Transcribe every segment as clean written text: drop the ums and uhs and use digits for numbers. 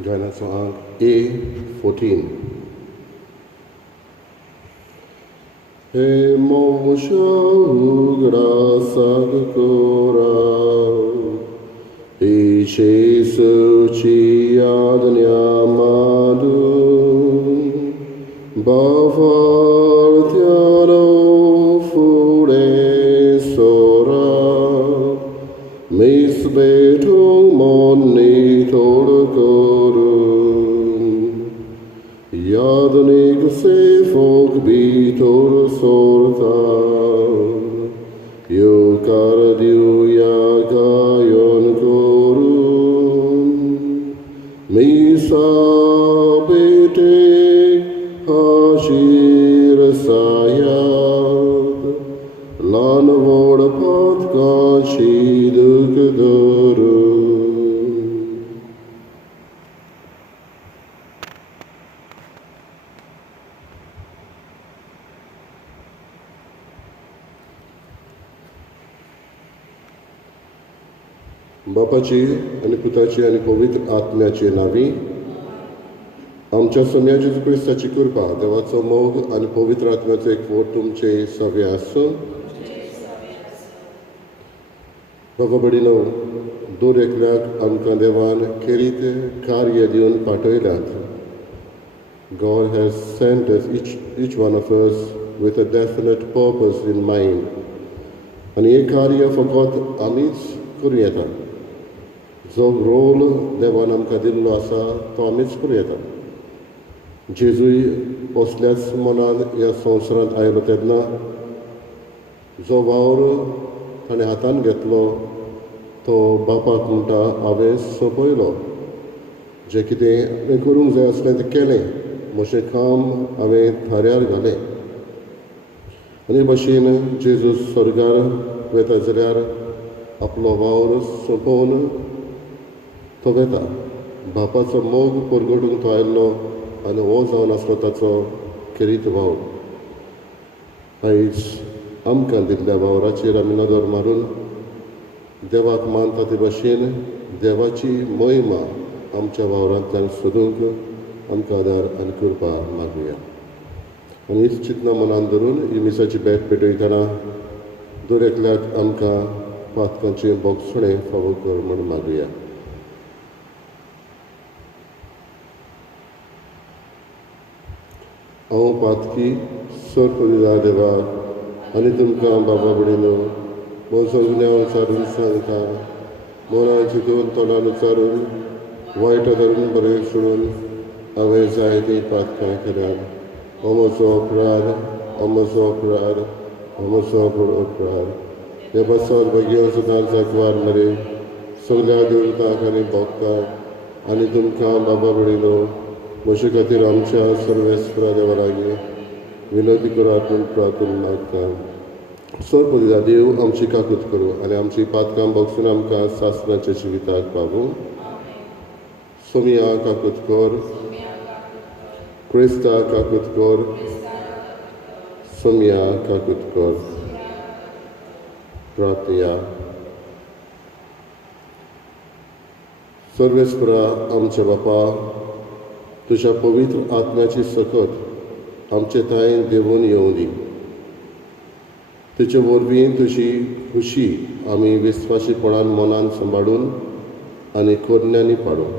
Gaina's song A14. E mosha graça cora e Jesus te adniamado bavartiaro fure sora mis betung monitor korun yadnik se folk bitor sorta yo cardio ya gayon korun misa bete hashir sayad lan vod path ka shiduk dorun. बापाची आणि पुताची आणि पवित्र आत्म्याचे नावी आमच्या सोम्या जेजू क्रिस्ताची कृपा देवाचो मोग आणि पवित्र आत्म्याचो एकवट तुमचे सगळे आसो. बाबा बडिनो दर एकल्याक आमकां देवान खेरीत कार्य दिवन पाठयल्यात. God has sent us each one of us with a definite purpose in mind. आणि हे कार्य फकत आमीच करूं येता. जो रोल देवान आमकां दिल्लो आसा तो आमीच करूं येता. जेजूय असल्याच मनान ह्या संवसारांत आयलो तेन्ना जो वावर ताणें हातान घेतलो तो बापाक म्हणटा हांवें सोंपयलो. जें कितें हांवें करूंक जाय आसलें तें केलें, म्हजें काम हांवें थाऱ्यार घालें. आनी भाशेन जेजू स्वर्गार वता जाल्यार आपलो वावर सोंपोवन तो वेता. बापाचो मोग परगडूंक तो आयल्लो आनी हो जावन आसलो ताचो खेरीत वावर. आयज आमकां दिल्ल्या वावराचेर आमी नदर मारून देवाक मानता ते भाशेन देवाची महिमा आमच्या वावरांतल्यान सोदूंक आमकां आदार आनी कृपा मागुया. आनी हीच चिंतना मनान धरून ही मिसाची बेट पेटयतना दर एकल्याक आमकां पातकांचें बोगसणें फावो कर म्हूण मागुया. हांव पातकी सर्पविदा देवा आनी तुमकां बाबा बडिनो म्हजो गुन्यांव विचारून सांगता. मनान चिंतून तोंडान विचारून वायट धरून बरें सोडून हांवें जायतीं पातकां केल्यात. हो म्हजो अपराध, हो म्हजो अपराध, हो म्हजो अपराध. देवा बेगीन सुदार जागवार मरे सगळ्या देवतांक आनी भक्तांक आनी तुमकां बाबा बडिनो म्हजे खातीर आमच्या सर्वेस्परा देवा लागीं विनंती करात म्हूण प्रार्थना मागता. सर्पदिदा देव आमची काकूत करूं आनी आमची पातकां बगसून आमकां सासणाच्या जिविताक पावूं. सोमिया काकूत कर, क्रिस्ता काकूत कर, सोमिया काकूत कर. प्रार्थया. सर्वेस्परा आमचे बापा तुज्या पवित्र आत्म्याची सकत आमचे थंय देवून येवं दी. तुजे वरवीं तुजी खुशी आमी विस्वासीपणान मनान सांबाळून आनी कोन्यांनी पाडूं.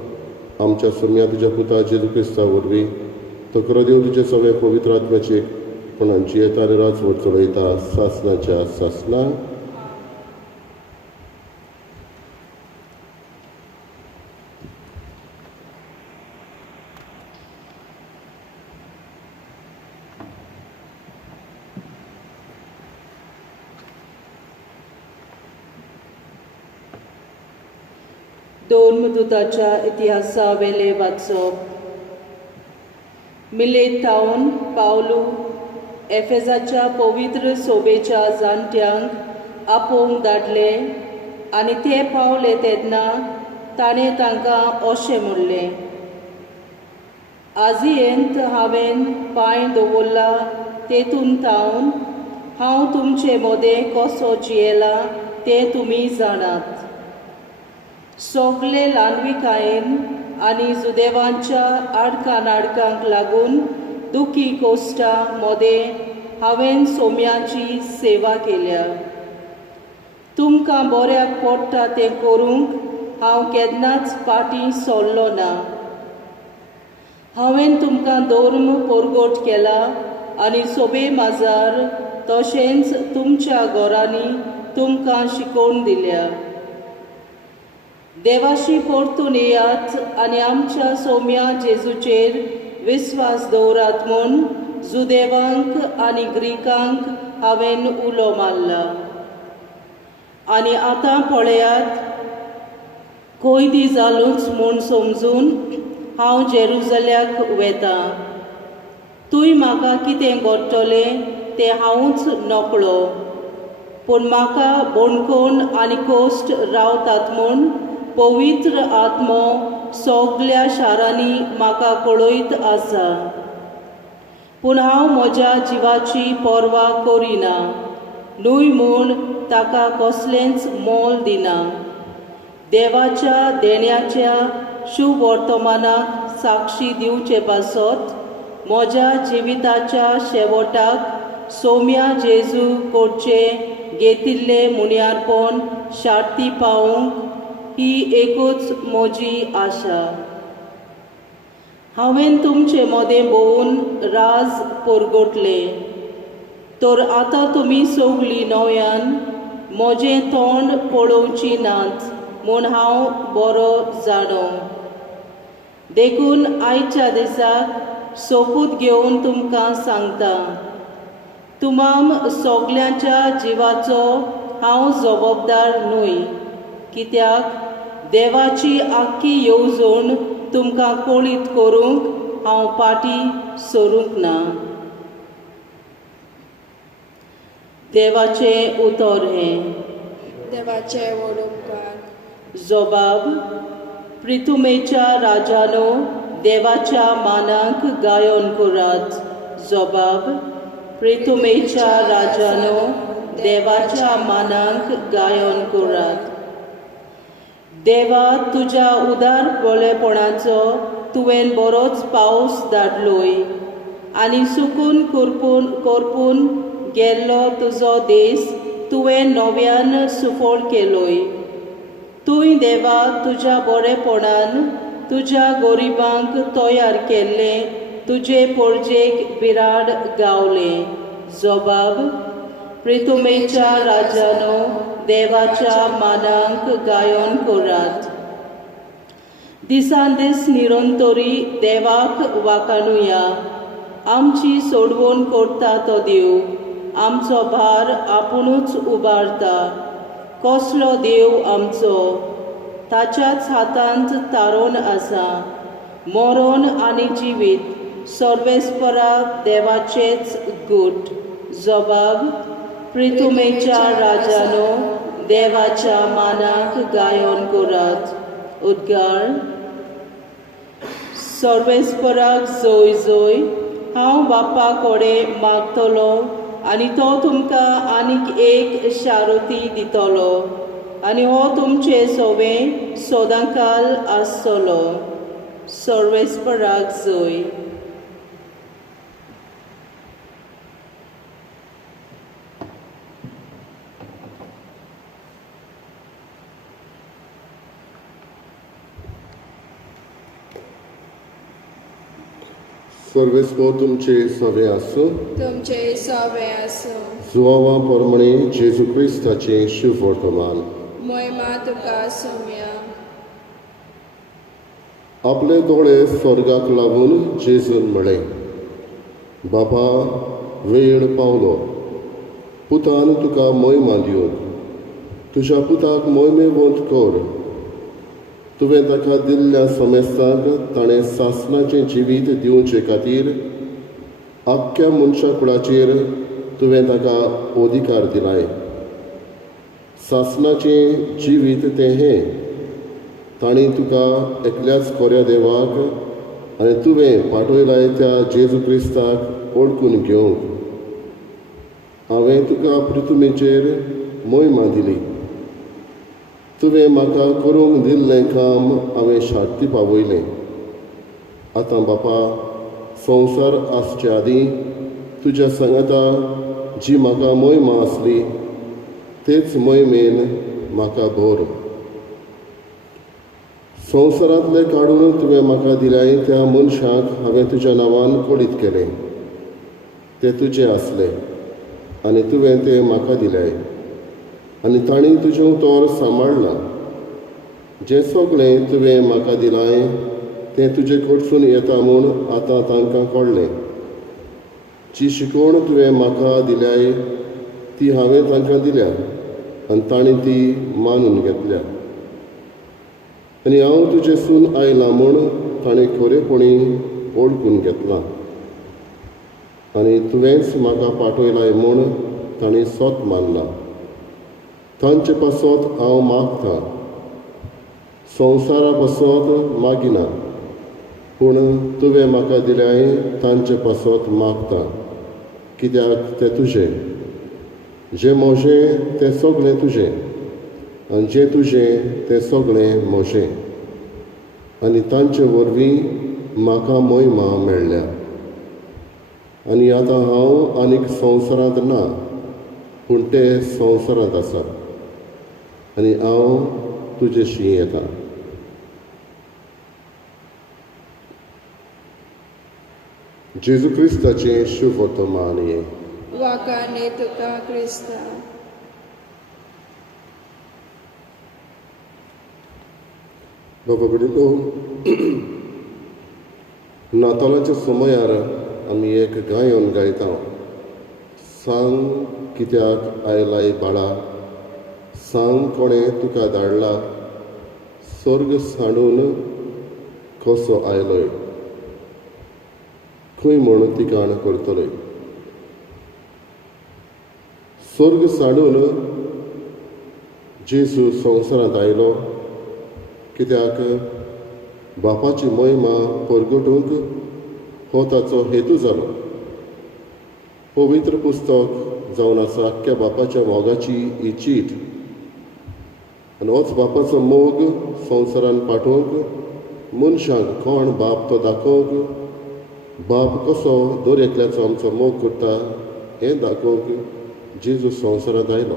आमच्या सोम्या तुज्या पुता जेजू क्रिस्ता वरवीं तो खरो देव तुजे सगळे पवित्र आत्म्याची एकपणान जियेता आनी राजवट चलयता सासणाच्या सासना. दोन मुदुताच्या इतिहासा वेले वाचप. मिलेत तावन पावलू एफेजाच्या पवित्र सोबेच्या जाणट्यांक आपोवंक धाडले आनी ते पावले तेन्ना ताणें तांकां अशें म्हणलें, आजियेंत हांवें पांय दवरला तेतून थावन हांव तुमचे मोदें कसो जियेला तें तुमी जाणात. सगळे ल्हानविकायेन आनी सुदैवांच्या आडकांक लागून दुखी कोश्टा मोदें हांवें सोम्याची सेवा केल्या. तुमकां बऱ्याक पडटा तें करूंक हांव केन्नाच फाटीं सोरलो ना. हांवें तुमकां धर्म परगट केला आनी सोबे माजार तशेंच तुमच्या घरांनी तुमकां शिकोवन दिल्या. देवाशी परतून येयात आनी आमच्या सोम्या जेजूचेर विस्वास दवरात म्हूण जुदेवांक आनी ग्रीकांक हांवें उलो मारला. आनी आतां पळयात, कैदी जालूच म्हूण समजून हांव जेरुसल्याक वेतां. तुंय म्हाका कितें घडटलें तें हांवूच नकळो, पूण म्हाका बोणकोन आनी कोश्ट रावतात म्हूण पवित्र आत्मो सगल्या शारांनी म्हाका कळयत आसा. पूण हांव म्हज्या जिवाची पर्वा करिना, न्हय म्हूण ताका कसलेंच मोल दिना. देवाच्या देण्याच्या शुभ वर्तमानाक साक्षी दिवचे पासत म्हज्या जिविताच्या शेवटाक सोम्या जेजू कडचें घेतिल्लें मुनियारपण शार्ती पावूंक ही एकूच म्हजी आशा. हांवें तुमचे मदें भोवून राज परगटलें, तर आतां तुमी सगळीं नव्यान म्हजें तोंड पळोवची नात म्हूण हांव बरो जाणो. देखून आयच्या दिसाक सोपूत घेवन तुमकां सांगता, तुमाम सगल्यांच्या जिवाचो हांव जबाबदार न्हय, कित्याक देवाची आख्खी येवजण तुमकां कळीत करूंक हांव फाटीं सरूंक ना. देवाचें उतर हें. देवाचे वडोवकार. जबाब. प्रितुमेच्या राजानो देवाच्या मानाक गायन करात. जबाब. प्रितुमेच्या राजानो देवाच्या मानाक गायन करात. देवा, तुज्या उदार बळेपणाचो तुवें बरोच पावस धाडलोय आनी सुकून करपून गेल्लो तुजो देस तुवें नव्यान सुफळ केलोय. तुंय देवा तुज्या बरेपणान तुज्या गरिबांक तयार केल्ले तुजे परजेक बिराड गावले. जबाब. प्रितुमेच्या राजानो देवाच्या मानाक गायन करात. दिसान दीस निरंतरी देवाक वाखाणुया. आमची सोडवण करता तो देव, आमचो भार आपुणूच उबारता. कसलो देव आमचो, ताच्याच हातांत तारोन आसा. मरण आनी जिवीत सर्वेस्पराक देवाचेच गूट. जबाब. प्रितुमेच्या राजानो देवाच्या मानाक गायन करात. उद्गार. सर्वेस्पराक जय जय. हांव बापा कडेन मागतलो आनी तो तुमकां आनीक एक शारुती दितलो आनी हो तुमचे सोबे सदांकाल आसतलो. सर्वेस्पराक जय. सर्वेस्पर तुमचे सवे आसूं. तुमचे सवे आसूं. जुवावा पोरमणे जेजू क्रिस्ताचें शुभ वर्तमान. महिमा तुका सोम्या. आपले दोळे स्वर्गाक लागून जेजून म्हळें, बाबा, वेळ पावलो. पुतान तुका मोहिमा दिवंक. तुज्या पुताक मोहिमेवंत कर. तुवें ताका दिल्ल्या समेस्ताक ताणें सासणाचें जिवीत दिवचे खातीर आख्ख्या मनशा कुळाचेर तुवें ताका अधिकार दिलाय. सासणाचें जिवीत तें हें, तांणी तुका एकल्याच कोऱ्या देवाक आनी तुवें पाठयलाय त्या जेजू क्रिस्ताक ओळखून घेवंक. हांवें तुका पृथ्वीचेर मोहिमा दिली. तुवें म्हाका करूंक दिल्लें काम हांवें शांती पावयलें. आतां बापा, संवसार आसचे आदीं तुज्या सांगाता जी म्हाका मोहिमा आसली तेच मोहिमेन म्हाका भोर. संवसारांतले काडून तुवें म्हाका दिल्याय त्या मनशाक हांवें तुज्या नांवान कोडीत केलें. ते तुजें आसले आनी तुवें तें म्हाका दिल्याय आनी तांणी तुजें तोर सांबाळलां. जें सगळें तुवें म्हाका दिलाय तें तुजे कडसून येता म्हूण आतां तांकां कळ्ळें. जी शिकवण तुवें म्हाका दिल्याय ती हांवें तांकां दिल्या आनी तांणी ती मानून घेतल्या. आनी हांव तुजे सून आयलां म्हूण ताणें खरेपणी ओळखून घेतलां आनी तुवेंच म्हाका पाठयलाय म्हूण ताणें सोत मानलां. तांचे पासत हांव मागतां. संवसारा पासत मागिना पूण तुवें म्हाका दिल्याय तांचे पासत मागतां, कित्याक तें तुजें. जें म्हजें तें सगळें तुजें आनी जें तुजें तें सगळें म्हजें आनी तांचे वरवीं म्हाका मोहिमा मेळ्ळ्या. आनी आतां हांव आनीक संवसारांत ना पूण ते संवसारांत आसा आनी हांव तुजेशी येता. जेजू क्रिस्ताचें शुभ वर्तमान हे. वाकाने तुका क्रिस्ता. बाबा कडेन नातालांच्या समयार आमी एक गायन गायता. सांग कित्याक आयलाय बाळा, सांग कोणें तुका धाडला, स्वर्ग सांडून कसो आयलोय, खंय म्हूण तिकाण करतलोय. स्वर्ग सांडून जेजू संवसारांत आयलो कित्याक बापाची मोहिमा परगटूंक हो ताचो हेतू जालो. पवित्र पुस्तक जावन आसा आख्ख्या बापाच्या मोगाची ही चीट आनी होच बापाचो मोग संवसारान पाठोवंक, मनशांक कोण बाप तो दाखोवंक, बाप कसो दर एकल्याचो आमचो मोग करता हें दाखोवंक जेजू संवसारांत आयलो.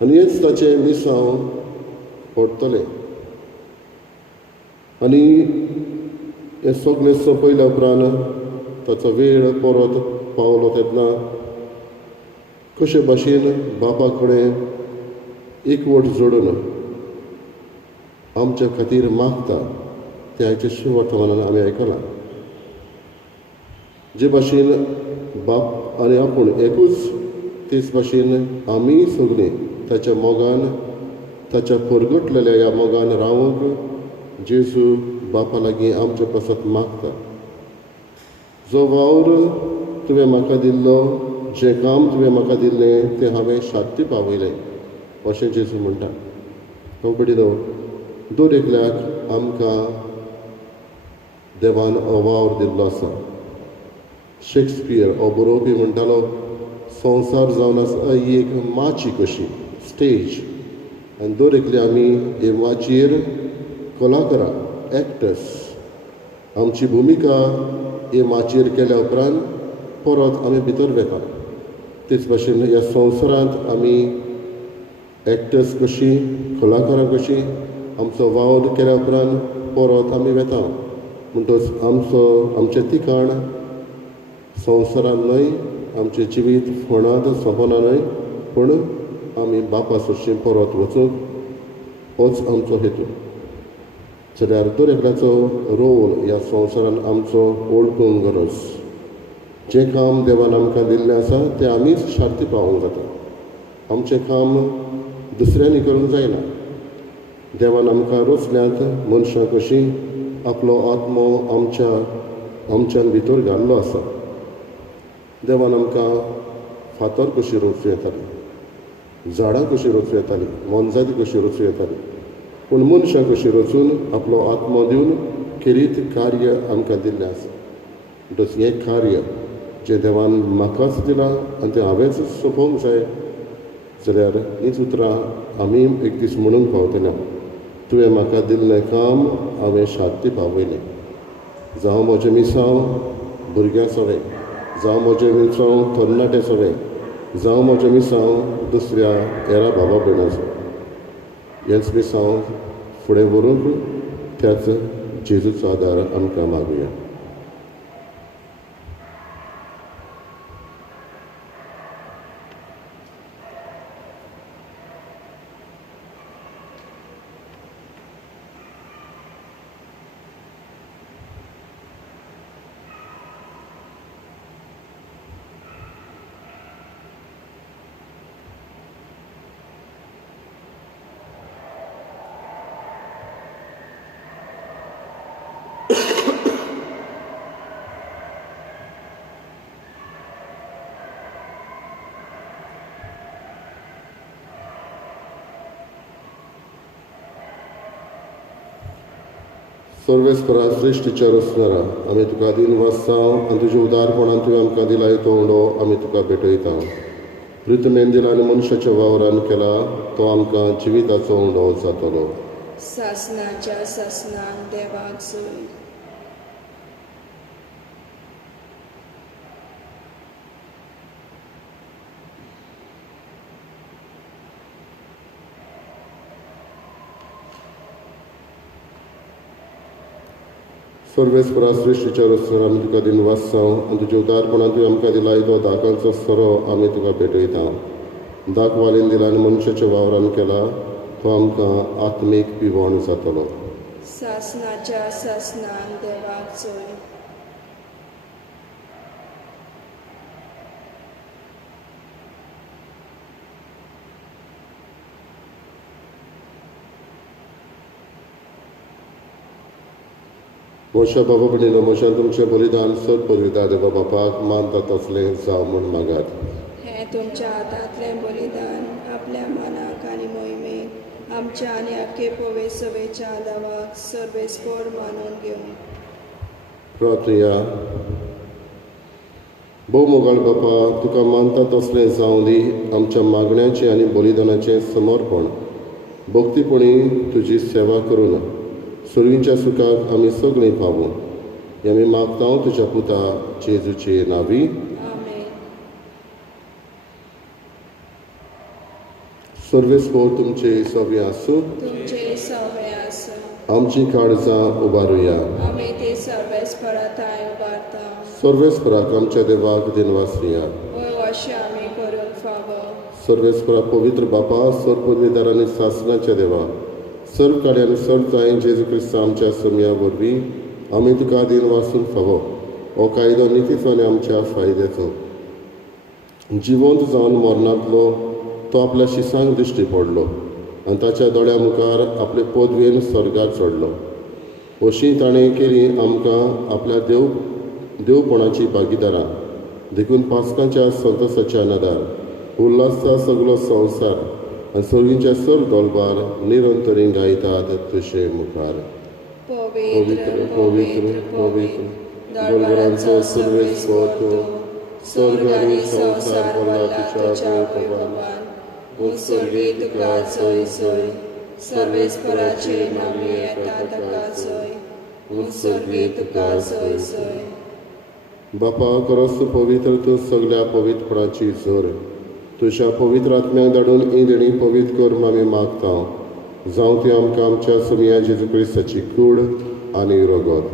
आनी हेच ताचें मिसांव पडटलें. आनी हें सगळें सोंपयल्या उपरांत ताचो वेळ परत पावलो तेन्ना कशे भाशेन बापा कडेन एकवट जोडून आमच्या खातीर मागता तें आयच्या शुभ वर्तमानान आमी आयकलां. जे भाशेन बाप आनी आपूण एकूच तेच भाशेन आमी सगळीं ताच्या मोगान, ताच्या परगटलेल्या ह्या मोगान रावूंक जेजू बापा लागीं आमचे पासत मागता. जो वावर तुवें म्हाका दिल्लो, जें काम तुवें म्हाका दिल्लें तें हांवें शांती पावयलें अशें जेजू म्हणटा. कबड्डीलो दर एकल्याक आमकां देवान हो वावर दिल्लो आसा. शेक्सपियर हो बरोवपी म्हणटालो संवसार जावन आसा ही एक माची कशी स्टेज आनी दर एकले आमी हे माचयेर कलाकारां, एक्टर्स. आमची भुमिका हे माचयेर केल्या उपरांत परत आमी भितर वेता. तेच भाशेन ह्या संवसारांत आमी एक्टर्स कशीं, कलाकारां कशीं आमचो वावर केल्या उपरांत परत आमी वेता. म्हणटच आमचें तिकाण संवसारान न्हय, आमचें जिवीत फोंडांत सोंपना न्हय, पूण आमी बापा सुरशीं परत वचूंक होच आमचो हेतू. जाल्यार दर एकल्याचो रोल ह्या संवसारान आमचो ओळखूंक गरज. जें काम देवान आमकां दिल्लें आसा तें आमीच शांती पावोवंक जाता. आमचें काम दुसऱ्यांनी करूंक जायना. देवान आमकां रचल्यांत मनशां कशीं आपलो आत्मो आमच्यान भितर घाल्लो आसा. देवान आमकां फातर कशी रचूं येताली, झाडां कशी रचूं येताली, मोनजाती कशी रचूं येताली, पूण मनशां कशी रचून आपलो आत्मो दिवन खेरीत कार्य आमकां दिल्लें आसा. म्हणटच हें कार्य जें देवान म्हाकाच दिलां आनी तें हांवेंच सोंपोवंक जाय जाल्यार हींच उतरां आमी एक दीस म्हणूंक पावतना तुवें म्हाका दिल्लें काम हांवें शांती पावयलें. जावं म्हजें मिसांव भुरग्यां सवें, जावं म्हजें मिसांव तरणाटे सवें, जावं म्हजें मिसांव दुसऱ्या हेरा भावा भयणाचो, हेंच मिसांव फुडें व्हरूंक त्याच जेजूचो आदार आमकां मागुया. सर्वेस्परा श्रेश्ठीच्या रचणारा आमी तुका दिन वाचसांव आनी तुज्या उदारपणान तुवें आमकां दिलाय तो उंडो आमी तुका भेटयता. प्रितमेन दिला आनी मनशाच्या वावरान केला तो आमकां जिविताचो उंडो जातलो. सासनाच्या सासनान देवाक जय. सर्वेस्परा श्रेश्ठीच्या रचणारा आमी तुका दिन वाचसांव आनी तुज्या उदारपणान तुवें आमकां दिलाय तो दाकांचो सोरो आमी तुका भेटयता. दाक वालीन दिला आनी मनशाच्या वावरान केला तो आमकां आत्मीक पिवण जातलो. सासनाच्या सासनान देवाक जय. मोशा बाबा भणीनो मोशान तुमचें बलिदान सत पदविता देवा बापाक मानता तसलें जावं म्हूण मागात. हें तुमच्या हातांतलें बलिदान आपल्या मनाक आनी मोहिमेक आमच्या आनी आख्खे पोवे सवेच्या देवाक सर्वेस्पर मानून घेवन. प्रार्थया. भोव मोगाळ बापा तुका मानता तसलें जावं दी आमच्या मागण्यांचें आनी बलिदानाचें समर्पण भक्तीपणी तुजी सेवा करून सुरवींच्या सुखाक आमी सगळीं पावूं हें आमी मागता तुज्या पुता जेजूचे नांवी. आमेन. सर्वेस्पर तुमचे सवे आसूं. तुमचे सवे आसूं. आमची काळजां उबारुया. आमी ती सर्वेस्पराताय उबारता. सर्वेस्पराक आमच्या देवाक दिनवासिया. ओय अशें आमी करूंक फावो. सर्वेस्परा पवित्र बापा सर्वपदवीदार आनी सासणाच्या देवा सर्व काडे आनी सर्व जायन जेजू क्रिस्त आमच्या समया वरवीं आमी तुका दिन वाचून फावो हो कायदो नितीचो आमच्या फायद्याचो. जिवंत जावन मरणांतलो तो आपल्या शिसांक दिश्टी पडलो आनी ताच्या दोळ्या मुखार आपले पदवेन स्वर्गाक चडलो. अशीं ताणें केली आमकां आपल्या देवपणाची भागीदारां देखून पास्कांच्या संतसाच्या नदार उल्हासा सगळो संवसार आनी सगळींच्या सर दोलबार निरंतरी गायतात तुजे मुखार. पवित्र पवित्र पवित्र दरबारांचो सर्वेस्पर तूं स्वर्ग आनी संवसार भरला तुज्या वैभवान. उत्सर्गी तुका जय जय. सर्वेस्पराचे नामे येता ताका जय. उत्सर्गी तुका जय जय. बापा खरोच तूं पवित्र तूं सगळ्या पवित्रपणाची जोर तुज्या पवित्र आत्म्याक धाडून ही देणी पवित्र कर आमी मागता. जावं ती आमकां आमच्या समया जेजू क्रिस्ताची कूड आनी रगत.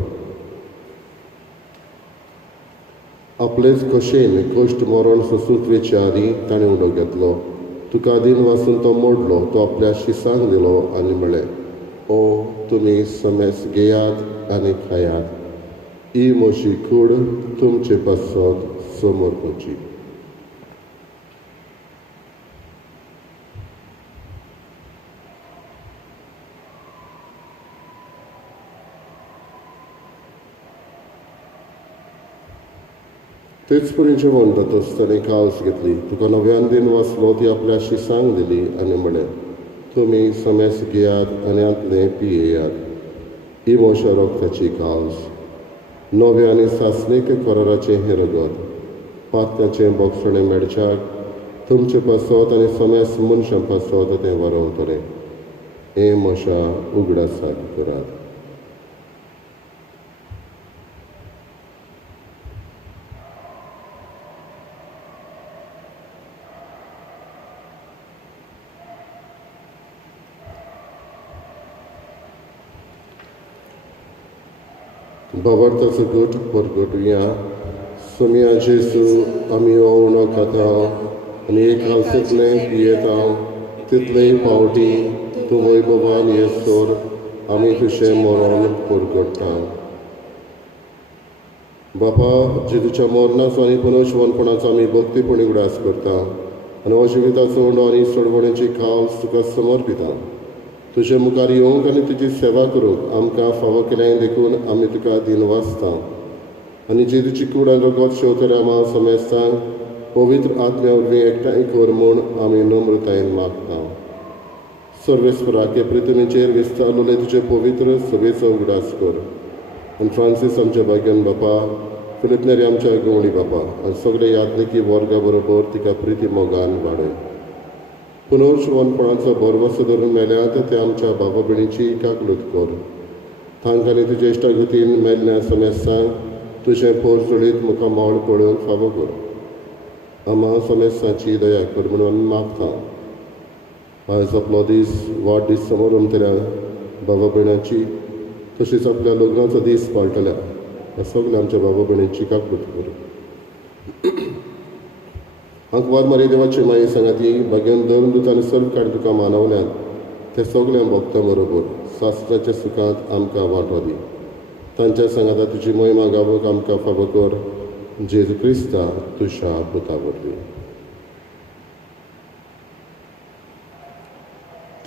आपलेच कशेन कश्ट मरण सोंसूंक वेच्या आदी ताणें उडो घेतलो. तुका दिन वाचून तो मोडलो तो आपल्या शिसांक दिलो आनी म्हळें ओ तुमी समेस घेयात आनी खायात. ही म्हजी कूड तुमचे पासत समोर खंयची. तेच परी जेवण जातच ताणें काळज घेतली. तुका नव्यान दिन वाचलो ती आपल्या शिसांक दिली आनी म्हळें तुमी समेस घेयात आनी आतलें पियेयात. ही म्हज्या रोगताची काळज. नवे आनी सासणीक कराराचें हें रगत पात्याचें बोगसणें मेडच्याक तुमचे पासत आनी समेस्त मनशां पासत तें वारोवतलें. हें मोशा उगडासाक करात. बाबार्थाचो गोठ परगटुया. सोम्या जेसू आमी हो उणो खाता आनी एक हालसतलें पियेता तितलेय फावटी तूं वैभवान येसोर आमी तुजें मरण परगट्टा. बापा, जेजूच्या मरणाचो आनी पुनर्जीवनपणाचो आमी भक्तीपणी उडास करता आनी हो जिविताचो उंडो आनी सोडवणेची खास तुका समर्पिता. तुजे मुखार येवंक आनी तुजी सेवा करूंक आमकां फावो केल्याय देखून आमी तुका दिनवासता आनी जेजूची कूड आनी रगत शेवतल्या आमा समेस्तांक पवित्र आत्म्या वरवीं एकठांय कर म्हूण आमी नम्रतायेन मागता. सर्वेस्पराके प्रितमेचेर विस्तारलोले तुजे पवित्र सभेचो उगडास कर आनी फ्रांसीस आमच्या भाग्यान बापा, फिलिपनेरी आमच्या गवळी बापा आनी सगळे यात्निकी वर्गा बरोबर तिका प्रिती मोगान वाडय. पुनर्जीवनपणाचो बरवसो धरून मेल्यात ते आमच्या बाबा भयणीची काकलूत कर. तांकां आनी तुज्या इश्टागतीन मेल्ल्या समेस्तांक तुजें पोरचुळीत मुखार मोळ पळोवंक फावो कर. आमा समेस्तांची दया कर म्हणून आमी मागता. आयज आपलो दीस वाडदीस समारंभतल्या बाबा भयणाची तशीच आपल्या लग्नाचो दीस पाळटल्या ह्या सगळ्या आमच्या बाबा भयणीची काकलूत कर. अंकवार मारी देवाची माये सांगाती भाग्यान धर्म दूत आनी सर्व काण तुका मानवल्यात ते सगळ्या भक्तां बरोबर शास्त्राच्या सुखांत आमकां वांटो दी. तांच्या सांगाता तुजी महिमा गावूंक आमकां फावो कर. जेजू क्रिस्ता तुज्या पुता वरवीं.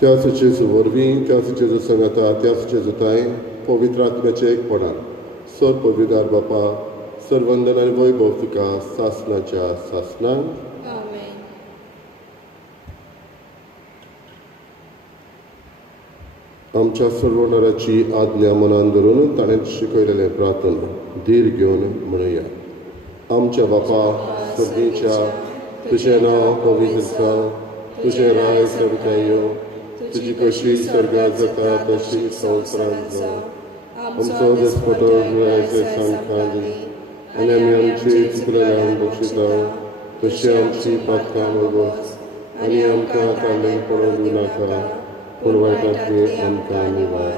त्याच जेजू वरवीं, त्याच जेजू सांगाता, त्याच जेजूताय पवित्र आत्म्याचे एकपणान सर पविदार बापा सर्वंदन आनी वैभव तुका सासणाच्या सासणांक. आमेन. आमच्या सर्वोनराची आज्ञा मनान धरून ताणें शिकयलेलें प्रार्थन धीर घेवन म्हणुया. आमच्या बापा सगळींच्या तुजें नांव पवित्र जावं, तुजें राय स्वर्गांत येवं, तुजी कशी स्वर्गांत जाता तशी संवसारांत जावं. आमचो दिसपटो आयज आमकां दी आनी आमी आमची चुकलेल्यांक बक्षिता तशी आमची पातकां वगोस आनी आमकां काडलें पडोवंक नाका पूण वायटांतली आमकां निवार.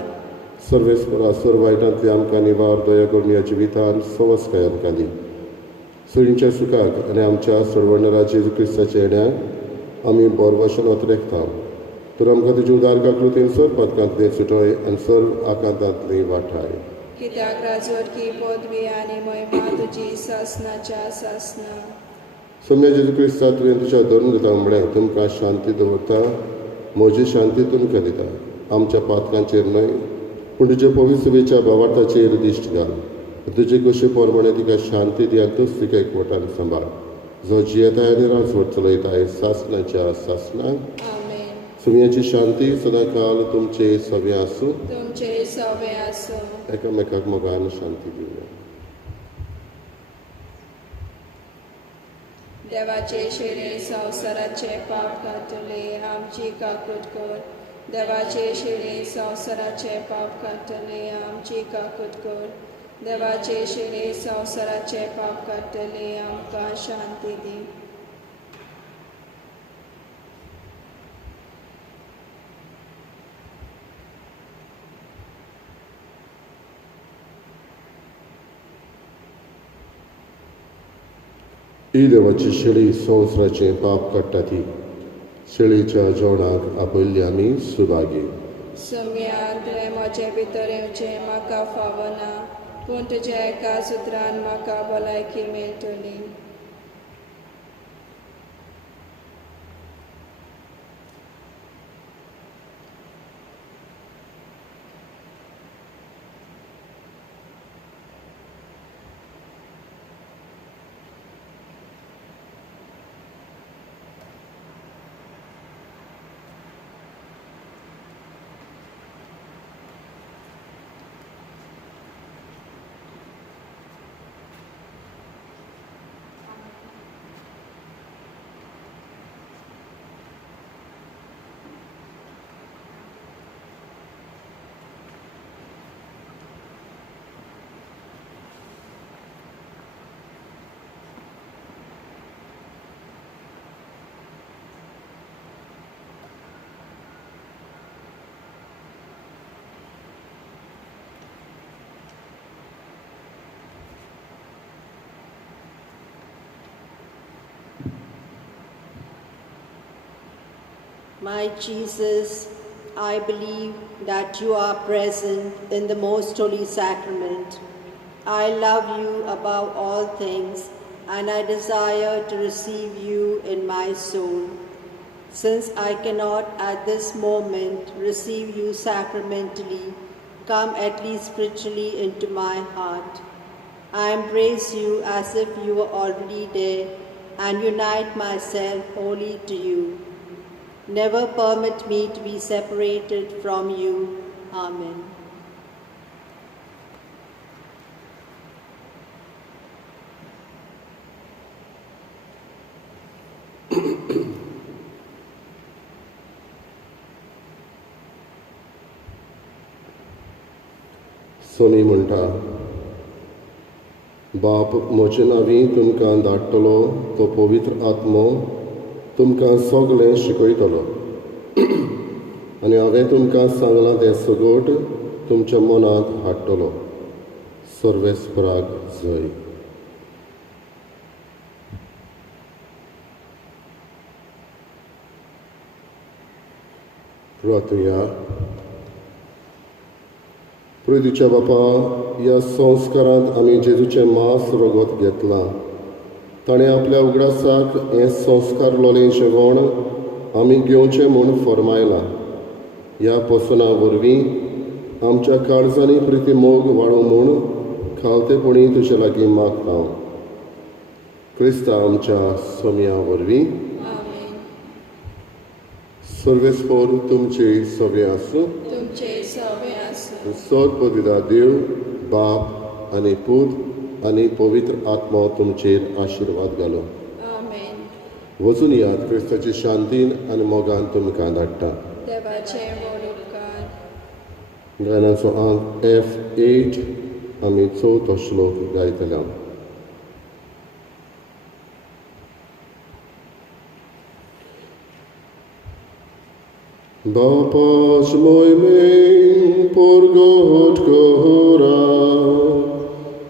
सर्वेस्परा सर्व वायटांतली आमकां निवार. दया करून ह्या जिवितांत संवस्काय आमकां दी. सगळींच्या सुखाक आनी आमच्या सोडवणारा जेजू क्रिस्ताच्या येण्याक आमी बरवशेन वतरेखता. तर आमकां तुजी उदार काकृतीन सर्व पातकांतली सुटय आनी सर्व आकांतांतली वाठाय. कित्याक राजवटकी पदवी आनी महिमा तुजी सासणाच्या सासना. सोम्या जेजू क्रिस्ता तुवें तुज्या धर्मदूतांक म्हळ्यार तुमकां शांती दवरता, म्हजी शांती तुमकां दिता. आमच्या पातकांचेर न्हय पूण तुजे पवित्र सभेच्या भावार्थाचेर दिश्ट घाल. तुजे कशे प्रमाणे तिका शांती दी आनी तूच तिका एकवटान सांबाळ. जो जियेताय आनी राजवट चलयताय सासणाच्या सासणांक. आमेन. सोम्याची शांती सदांकाल तुमचे सवे आसूं. तुमचे सवे आसूं. एकामेकाक मोगान शांती दिवया. देवाचे शेळे संवसाराचे पाप कातले आमची काकूट कर. देवाचे शेळे संवसाराचे पाप कातले आमची काकूट कर. देवाचे शेळे संवसाराचे पाप कातले आमकां शांती दी. ही देवाची शेळी संवसाराचें पाप काडटा ती. शेळीच्या जेवणाक आपयल्ली आमी सुभागी. सम्यान तुवें म्हजे भितर येवचें म्हाका फावना पूण तुज्या एका सुत्रान म्हाका भलायकी मेळटली. My Jesus, I believe that you are present in the most holy sacrament. I love you above all things, and I desire to receive you in my soul. Since I cannot at this moment receive you sacramentally, come at least spiritually into my heart. I embrace you as if you were already there and unite myself wholly to you. Never permit me to be separated from you. Amen. Somi म्हणटा बाप म्हजे नांवी तुमकां धाडटलो तो पवित्र आत्मो तुमकां सगळें शिकयतलो आनी हांवें तुमकां सांगलां तें सगोट तुमच्या मनांत हाडटलो. सर्वेस्पराक जय. प्रार्थया. प्रितीच्या बापा, ह्या संस्कारांत आमी जेजूचें मांस रगत घेतलां. ताणें आपल्या उगडासाक हें संस्कार लोलें जेवण आमी घेवचें म्हूण फरमायलां. ह्या पसना वरवीं आमच्या काळजांनी प्रिती मोग वाडो म्हूण खालतेपणी तुजे लागीं मागता. क्रिस्ता आमच्या सोम्या वरवीं सर्वेस्पोर तुमची सवे आसूं. तुमचे सवे आसूं. सर्वपिता देव, बाप आनी पूत आनी पवित्र आत्मो तुमचेर आशिर्वाद घालो. आमेन. वचून यात क्रिस्ताची शांतीन आनी मोगान तुमकां धाडटा. देवाचे व्हड उपकार. गायनाचो अंक F8 आमी 4थो श्लोक गायतले. Bapa's mój mém porgót kohora,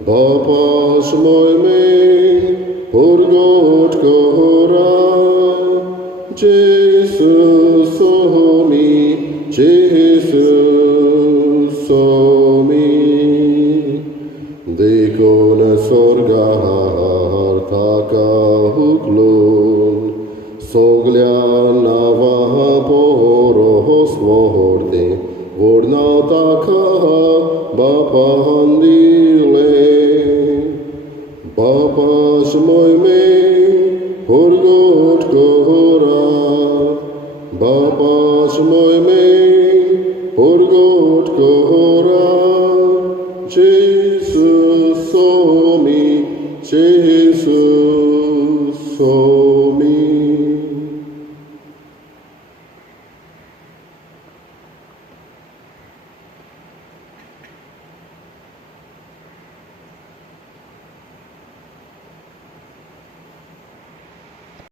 Bapa's mój mém porgót kohora, Jesus omi, Jesus omi, Dikone sorgar taka huklun, Soglia nava Svorde, vodna taka Bapa handile, Bapa smoj me, porgot kohora, Bapa smoj me,